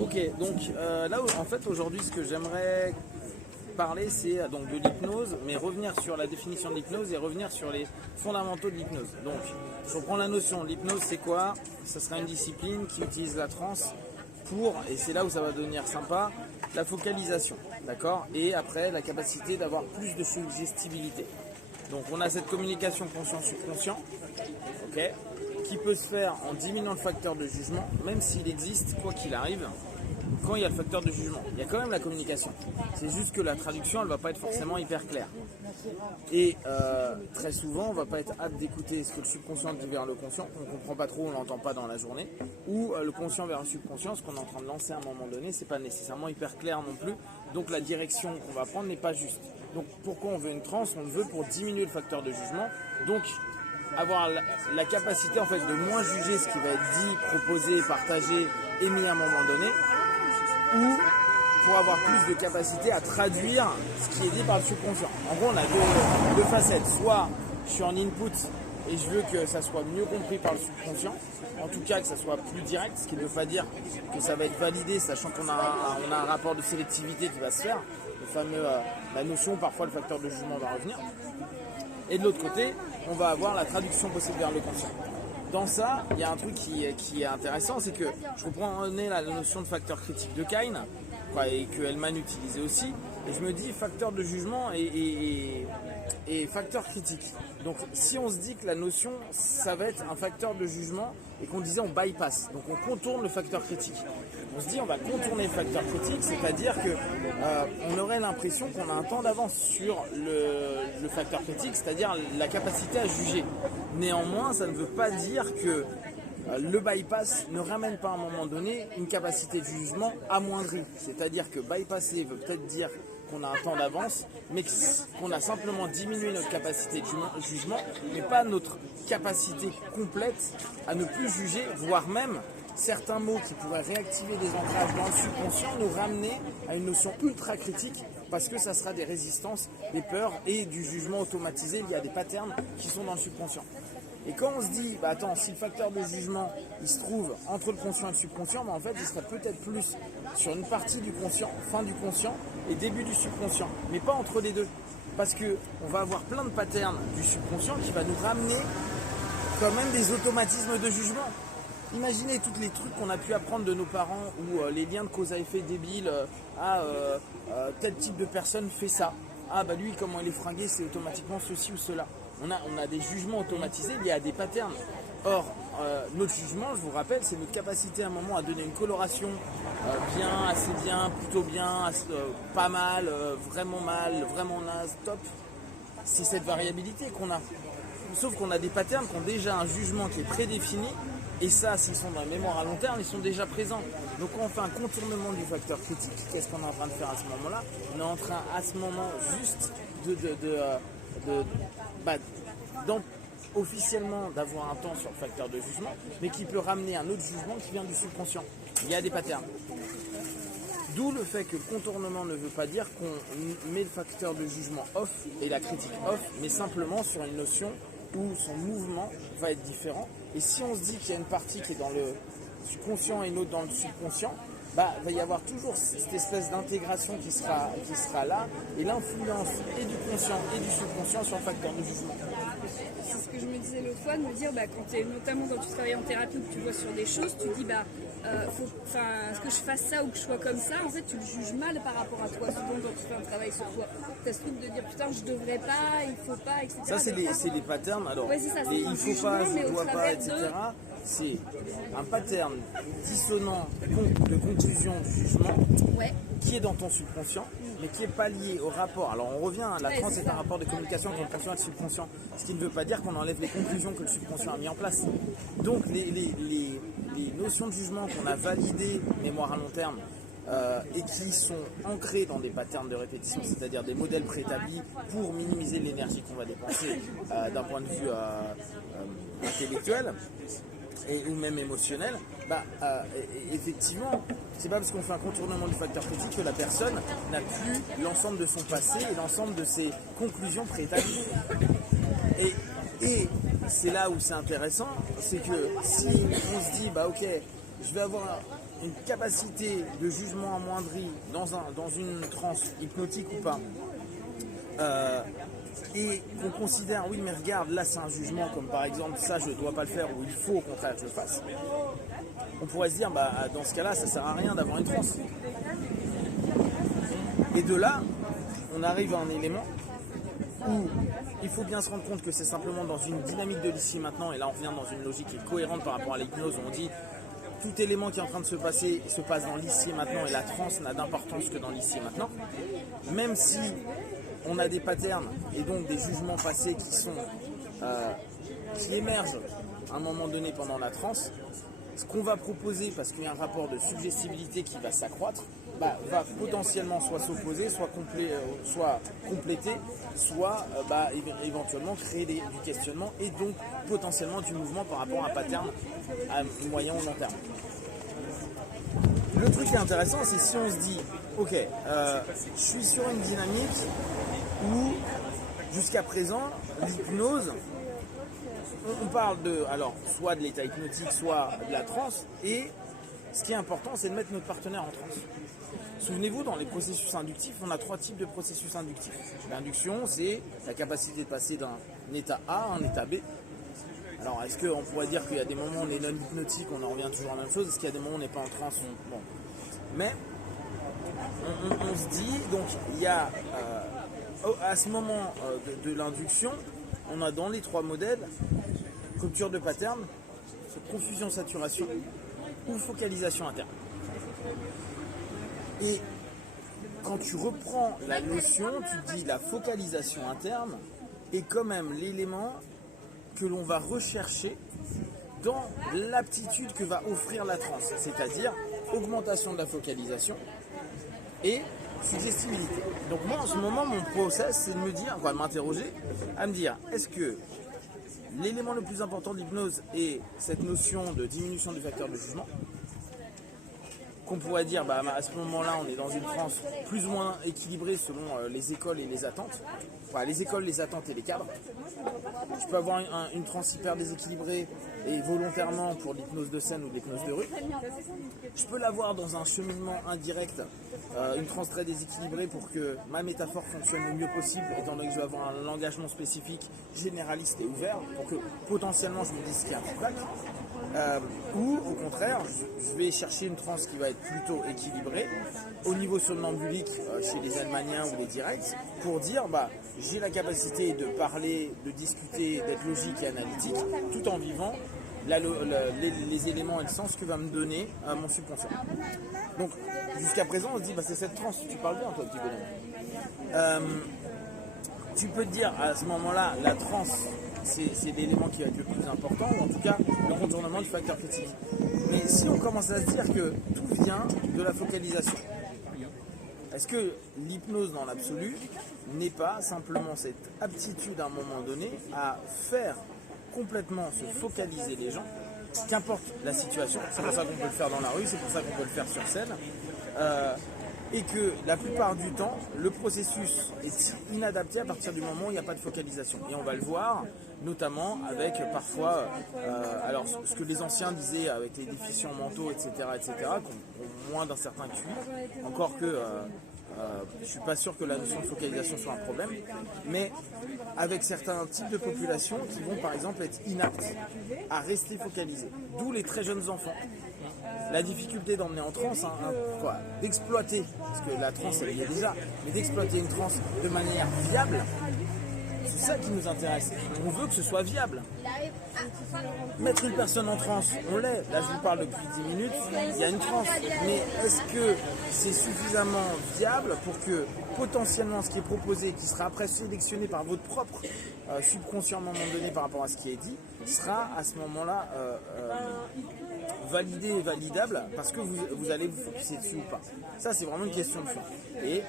Ok, donc là en fait aujourd'hui ce que j'aimerais parler c'est donc de l'hypnose, mais revenir sur la définition de l'hypnose et revenir sur les fondamentaux de l'hypnose. Donc je reprends la notion, l'hypnose c'est quoi? Ça sera une discipline qui utilise la transe pour, et c'est là où ça va devenir sympa, la focalisation, d'accord? Et après la capacité d'avoir plus de suggestibilité. Donc on a cette communication conscient-subconscient, ok, qui peut se faire en diminuant le facteur de jugement, même s'il existe, quoi qu'il arrive, quand il y a le facteur de jugement. Il y a quand même la communication. C'est juste que la traduction, elle ne va pas être forcément hyper claire. Et très souvent, on ne va pas être apte d'écouter ce que le subconscient dit vers le conscient, on ne comprend pas trop, on ne l'entend pas dans la journée, ou le conscient vers le subconscient, ce qu'on est en train de lancer à un moment donné, c'est pas nécessairement hyper clair non plus, donc la direction qu'on va prendre n'est pas juste. Donc pourquoi on veut une transe? On le veut pour diminuer le facteur de jugement, donc avoir la capacité en fait de moins juger ce qui va être dit, proposé, partagé, émis à un moment donné, ou pour avoir plus de capacité à traduire ce qui est dit par le subconscient. En gros, on a deux facettes. Soit je suis en input et je veux que ça soit mieux compris par le subconscient, en tout cas que ça soit plus direct, ce qui ne veut pas dire que ça va être validé, sachant qu'on a un rapport de sélectivité qui va se faire, le fameux, la notion, parfois le facteur de jugement va revenir. Et de l'autre côté, on va avoir la traduction possible vers le conscient. Dans ça, il y a un truc qui est intéressant, c'est que je reprenais la notion de facteur critique de Keynes, et que Hellman utilisait aussi, et je me dis facteur de jugement et facteur critique. Donc si on se dit que la notion, ça va être un facteur de jugement, et qu'on disait on bypass, donc on contourne le facteur critique. On se dit on va contourner le facteur critique, c'est-à-dire que on aurait l'impression qu'on a un temps d'avance sur le facteur critique, c'est-à-dire la capacité à juger. Néanmoins, ça ne veut pas dire que le bypass ne ramène pas à un moment donné une capacité de jugement amoindrie. C'est-à-dire que bypasser veut peut-être dire qu'on a un temps d'avance, mais qu'on a simplement diminué notre capacité de jugement, mais pas notre capacité complète à ne plus juger, voire même certains mots qui pourraient réactiver des ancrages dans le subconscient nous ramener à une notion ultra critique, parce que ça sera des résistances, des peurs et du jugement automatisé lié à des patterns qui sont dans le subconscient. Et quand on se dit, bah attends, si le facteur de jugement il se trouve entre le conscient et le subconscient, bah en fait il serait peut-être plus sur une partie du conscient, fin du conscient et début du subconscient, mais pas entre les deux. Parce que on va avoir plein de patterns du subconscient qui va nous ramener quand même des automatismes de jugement. Imaginez tous les trucs qu'on a pu apprendre de nos parents ou les liens de cause à effet débiles, tel type de personne fait ça. Ah bah lui comment il est fringué, c'est automatiquement ceci ou cela. On a des jugements automatisés liés à des patterns. Or, notre jugement, je vous rappelle, c'est notre capacité à un moment à donner une coloration bien, assez bien, plutôt bien, pas mal, vraiment naze, top. C'est cette variabilité qu'on a. Sauf qu'on a des patterns qui ont déjà un jugement qui est prédéfini. Et ça, s'ils sont dans la mémoire à long terme, ils sont déjà présents. Donc quand on fait un contournement du facteur critique, qu'est-ce qu'on est en train de faire à ce moment-là? On est en train, à ce moment, juste officiellement d'avoir un temps sur le facteur de jugement, mais qui peut ramener un autre jugement qui vient du subconscient. Il y a des patterns. D'où le fait que le contournement ne veut pas dire qu'on met le facteur de jugement off et la critique off, mais simplement sur une notion où son mouvement va être différent. Et si on se dit qu'il y a une partie qui est dans le conscient et une autre dans le subconscient, bah, va y avoir toujours cette espèce d'intégration qui sera là, et l'influence et du conscient et du subconscient sur le facteur de jugement. C'est ce que je me disais l'autre fois, de me dire, notamment quand tu travailles en thérapie ou que tu vois sur des choses, tu te dis, est-ce que je fasse ça ou que je sois comme ça, en fait tu le juges mal par rapport à toi, souvent quand tu fais un travail sur toi. Tu as ce truc de dire, putain, je devrais pas, il faut pas, etc. Ça, c'est les patterns, alors, ouais, ça, les il faut pas, je dois pas, etc. C'est un pattern dissonant de conclusion du jugement qui est dans ton subconscient, mais qui n'est pas lié au rapport. Alors on revient, la transe est un rapport de communication entre le conscient et le subconscient, ce qui ne veut pas dire qu'on enlève les conclusions que le subconscient a mis en place. Donc les notions de jugement qu'on a validées, mémoire à long terme, et qui sont ancrées dans des patterns de répétition, c'est-à-dire des modèles préétablis pour minimiser l'énergie qu'on va dépenser d'un point de vue intellectuel ou même émotionnel, effectivement, c'est pas parce qu'on fait un contournement du facteur critique que la personne n'a plus l'ensemble de son passé et l'ensemble de ses conclusions préétablies. Et c'est là où c'est intéressant, c'est que si on se dit, ok, je vais avoir une capacité de jugement amoindrie dans une transe hypnotique ou pas, et qu'on considère, oui mais regarde, là c'est un jugement, comme par exemple ça je ne dois pas le faire, ou il faut au contraire que je le fasse, on pourrait se dire, dans ce cas-là, ça sert à rien d'avoir une transe. Et de là, on arrive à un élément où il faut bien se rendre compte que c'est simplement dans une dynamique de l'ici maintenant, et là on revient dans une logique qui est cohérente par rapport à l'hypnose, où on dit tout élément qui est en train de se passer se passe dans l'ici et maintenant, et la transe n'a d'importance que dans l'ici et maintenant, même si on a des patterns et donc des jugements passés qui émergent à un moment donné pendant la transe. Ce qu'on va proposer, parce qu'il y a un rapport de suggestibilité qui va s'accroître, va potentiellement soit s'opposer, soit compléter, soit éventuellement créer du questionnement et donc potentiellement du mouvement par rapport à un pattern à moyen ou long terme. Le truc qui est intéressant, c'est si on se dit, ok, je suis sur une dynamique où jusqu'à présent, l'hypnose, on parle soit de l'état hypnotique, soit de la transe, et ce qui est important, c'est de mettre notre partenaire en transe. Souvenez-vous, dans les processus inductifs, on a 3 types de processus inductifs. L'induction, c'est la capacité de passer d'un état A à un état B. Alors, est-ce qu'on pourrait dire qu'il y a des moments où on est non hypnotique, on en revient toujours à la même chose, est-ce qu'il y a des moments où on n'est pas en transe? Bon. Mais, on se dit, donc, il y a, à ce moment de l'induction, on a dans les 3 modèles, rupture de pattern, confusion-saturation ou focalisation interne. Et quand tu reprends la notion, tu te dis la focalisation interne est quand même l'élément que l'on va rechercher dans l'aptitude que va offrir la transe, c'est-à-dire augmentation de la focalisation et suggestibilité. Donc moi en ce moment mon process c'est de me dire, m'interroger, à me dire est-ce que l'élément le plus important de l'hypnose est cette notion de diminution du facteur de jugement, qu'on pourrait dire à ce moment-là on est dans une transe plus ou moins équilibrée selon les écoles et les attentes, les écoles, les attentes et les cadres. Je peux avoir une transe hyper déséquilibrée et volontairement pour l'hypnose de scène ou l'hypnose de rue. Je peux l'avoir dans un cheminement indirect, une transe très déséquilibrée pour que ma métaphore fonctionne le mieux possible, étant donné que je vais avoir un engagement spécifique, généraliste et ouvert, pour que potentiellement je me dise qu'il y a un feedback. Ou au contraire, je vais chercher une transe qui va être plutôt équilibrée au niveau somnambulique chez les Allemanniens ou les directs, pour dire j'ai la capacité de parler, de discuter, d'être logique et analytique, tout en vivant les éléments et le sens que va me donner mon subconscient. Donc jusqu'à présent on se dit c'est cette transe, tu parles bien toi petit bonhomme. Tu peux te dire à ce moment-là la transe c'est l'élément qui va être le plus important, ou en tout cas le contournement du facteur critique. Mais si on commence à se dire que tout vient de la focalisation, est-ce que l'hypnose dans l'absolu n'est pas simplement cette aptitude à un moment donné à faire complètement se focaliser les gens, qu'importe la situation, c'est pour ça qu'on peut le faire dans la rue, c'est pour ça qu'on peut le faire sur scène, et que la plupart du temps, le processus est inadapté à partir du moment où il n'y a pas de focalisation. Et on va le voir, notamment avec parfois, ce que les anciens disaient avec les déficients mentaux, etc., qui ont moins d'un certain QI, encore que je ne suis pas sûr que la notion de focalisation soit un problème, mais avec certains types de populations qui vont par exemple être inaptes à rester focalisés, d'où les très jeunes enfants. La difficulté d'emmener en transe, d'exploiter, parce que la transe elle y est déjà, mais d'exploiter une transe de manière viable, c'est ça qui nous intéresse. On veut que ce soit viable. Mettre une personne en transe, on l'est. Là, je vous parle depuis 10 minutes, il y a une transe. Mais est-ce que c'est suffisamment viable pour que potentiellement ce qui est proposé, qui sera après sélectionné par votre propre subconscient à un moment donné par rapport à ce qui est dit, sera à ce moment-là validé et validable parce que vous allez vous focuser dessus ou pas. Ça, c'est vraiment une question de fond. Et